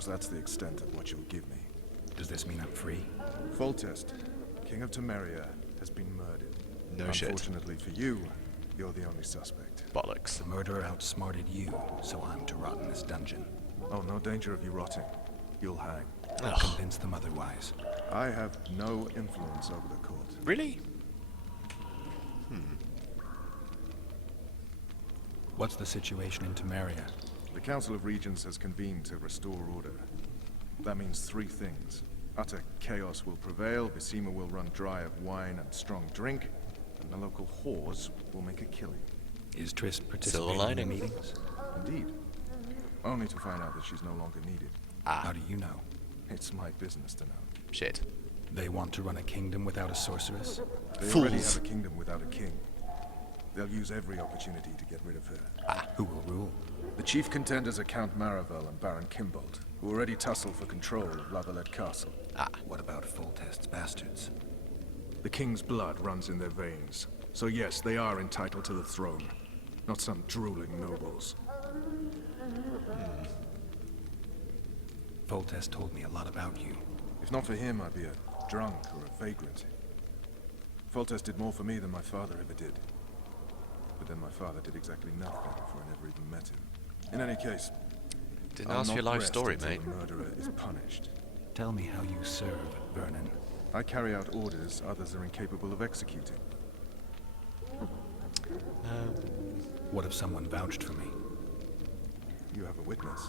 suppose that's the extent of what you'll give me. Does this mean I'm free? Foltest, King of Temeria, has been murdered. No shit. Unfortunately for you, you're the only suspect. Bollocks. The murderer outsmarted you, so I'm to rot in this dungeon. Oh, no danger of you rotting. You'll hang. I'll convince them otherwise. I have no influence over the court. Really? What's the situation in Temeria? The Council of Regents has convened to restore order. That means three things. Utter chaos will prevail, Visima will run dry of wine and strong drink, and the local whores will make a killing. Is Triss participating in the meetings? Indeed. Only to find out that she's no longer needed. How do you know? It's my business to know. Shit. They want to run a kingdom without a sorceress? They already have a kingdom without a king. They'll use every opportunity to get rid of her. Who will rule? The chief contenders are Count Maravel and Baron Kimbold, who already tussle for control of Lavalette Castle. What about Foltest's bastards? The king's blood runs in their veins. So yes, they are entitled to the throne. Not some drooling nobles. Foltest told me a lot about you. If not for him, I'd be a drunk or a vagrant. Foltest did more for me than my father ever did. But then my father did exactly nothing before I never even met him. In any case, Didn't ask your life story, until mate. the murderer is punished. Tell me how you serve, Vernon. I carry out orders others are incapable of executing. What if someone vouched for me? You have a witness.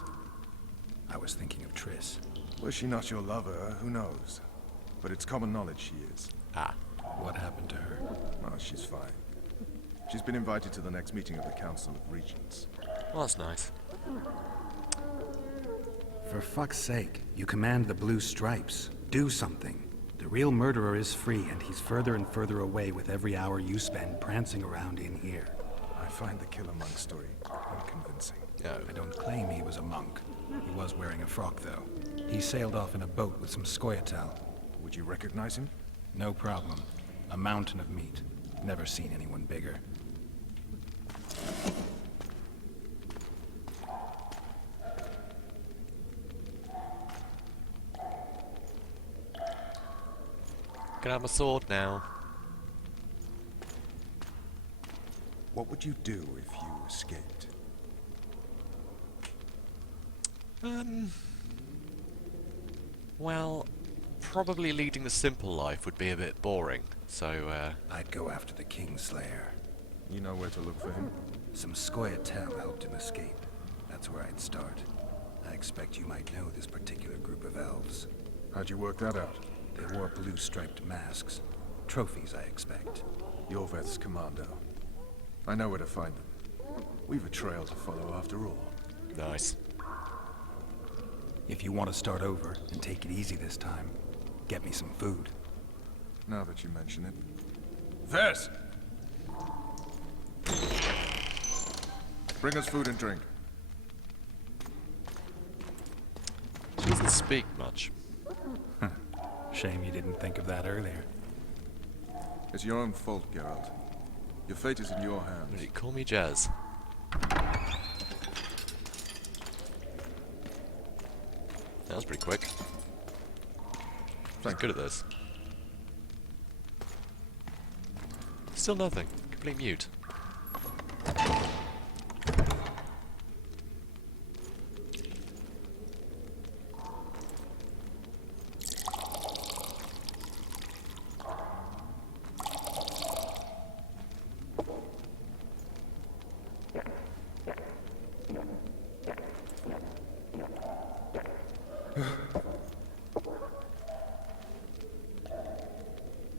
I was thinking of Triss. Was she not your lover? Who knows? But it's common knowledge she is. What happened to her? Oh, she's fine. She's been invited to the next meeting of the Council of Regents. Well, that's nice. For fuck's sake, you command the blue stripes. Do something. The real murderer is free, and he's further and further away with every hour you spend prancing around in here. I find the Killer Monk story unconvincing. I don't claim he was a monk. He was wearing a frock, though. He sailed off in a boat with some Scoia'tael. Would you recognize him? No problem. A mountain of meat. Never seen anyone bigger. Can I have my sword now? What would you do if you escaped? Well, probably leading the simple life would be a bit boring, so, I'd go after the Kingslayer. You know where to look for him? Some Scoia'tael helped him escape. That's where I'd start. I expect you might know this particular group of elves. How'd you work that out? They wore blue-striped masks. Trophies, I expect. Yorveth's commando. I know where to find them. We've a trail to follow after all. nice. If you want to start over and take it easy this time, get me some food. Now that you mention it. Vers! Bring us food and drink. She doesn't speak much. Shame you didn't think of that earlier. It's your own fault, Geralt. Your fate is in your hands. Really, call me Jazz. That was pretty quick. I'm good at this. Still nothing. Complete mute.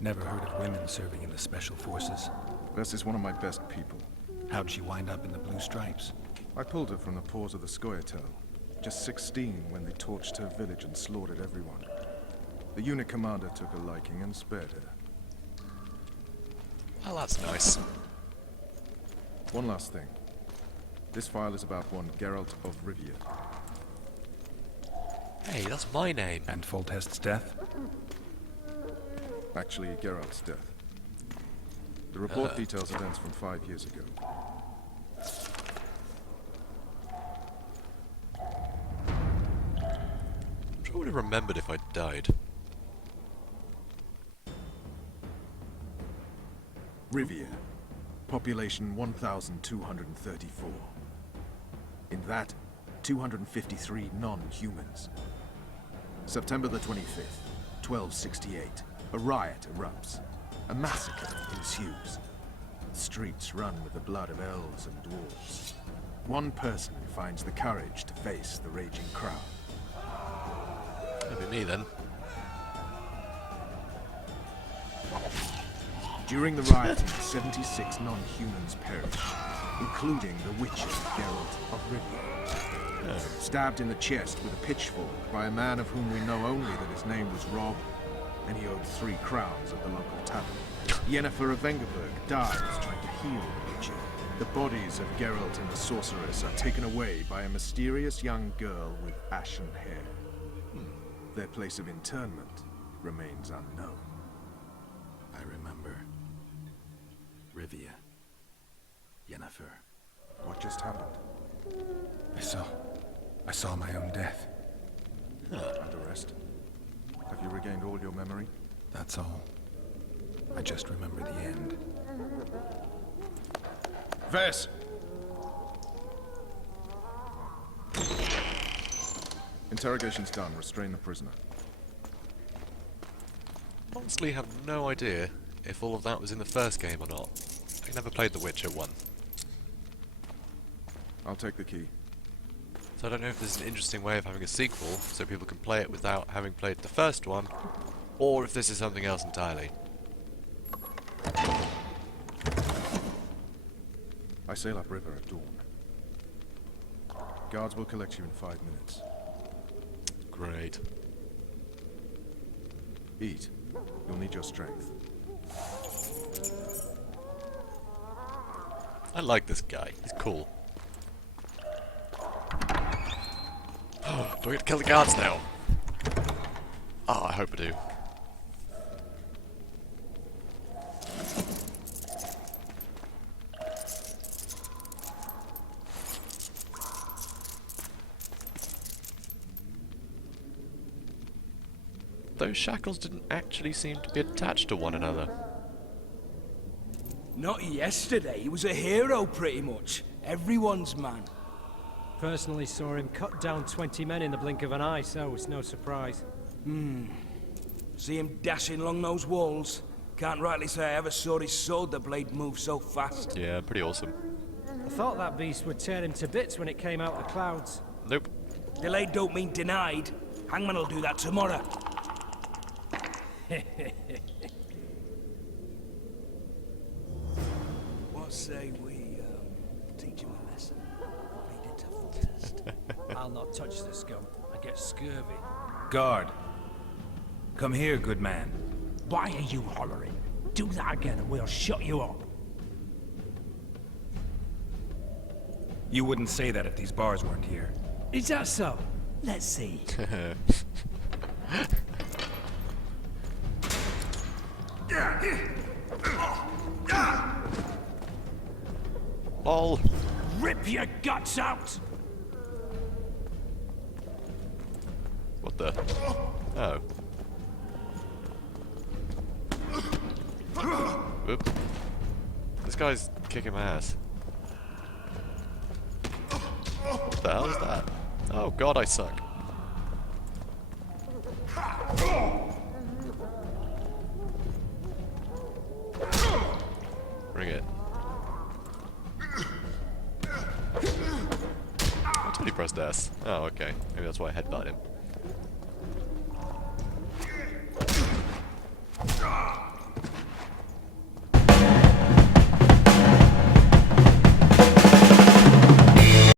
Never heard of women serving in the Special Forces. Vess is one of my best people. How'd she wind up in the Blue Stripes? I pulled her from the paws of the Scoia'tael. Just 16 when they torched her village and slaughtered everyone. The unit commander took a liking and spared her. Well, that's nice. One last thing. This file is about one Geralt of Rivia. Hey, that's my name. And Foltest's death? Actually, Geralt's death. The report details events from 5 years ago. would have remembered if I'd died. Riviera. Population 1,234. In that, 253 non-humans. September the 25th, 1268. A riot erupts. A massacre ensues. The streets run with the blood of elves and dwarves. One person finds the courage to face the raging crowd. That'd be me then. During the rioting, 76 non-humans perished, including the Witcher Geralt of Rivia. Stabbed in the chest with a pitchfork by a man of whom we know only that his name was Rob, and he owed 3 crowns at the local tavern. Yennefer of Vengerberg dies trying to heal the Witcher. The bodies of Geralt and the sorceress are taken away by a mysterious young girl with ashen hair. Their place of internment remains unknown. I remember. Rivia. Yennefer. What just happened? I saw my own death. And the rest? Have you regained all your memory? That's all. I just remember the end. Vess! Interrogation's done. Restrain the prisoner. Honestly, have no idea if all of that was in the first game or not. I never played The Witcher 1. I'll take the key. So I don't know if this is an interesting way of having a sequel, so people can play it without having played the first one, or if this is something else entirely. I sail upriver at dawn. Guards will collect you in 5 minutes. Great. Eat. You'll need your strength. I like this guy. He's cool. Do I get to kill the guards now? Oh, I hope I do. Those shackles didn't actually seem to be attached to one another. Not yesterday. He was a hero, pretty much. Everyone's man. Personally saw him cut down 20 men in the blink of an eye, so it's no surprise. See him dashing along those walls? Can't rightly say I ever saw his sword the blade move so fast. Yeah, pretty awesome. I thought that beast would tear him to bits when it came out of the clouds. Nope. Delayed don't mean denied. Hangman will do that tomorrow. What say we, teach him a lesson? Lead it to full test. I'll not touch the scum. I get scurvy. Guard. Come here, good man. Why are you hollering? Do that again and we'll shut you up. You wouldn't say that if these bars weren't here. Is that so? Let's see. Lol. Rip your guts out! What the? Oh. Whoop. This guy's kicking my ass. What the hell is that? Oh god, I suck. Bring it. I totally pressed S. Oh, okay. Maybe that's why I headbutt him.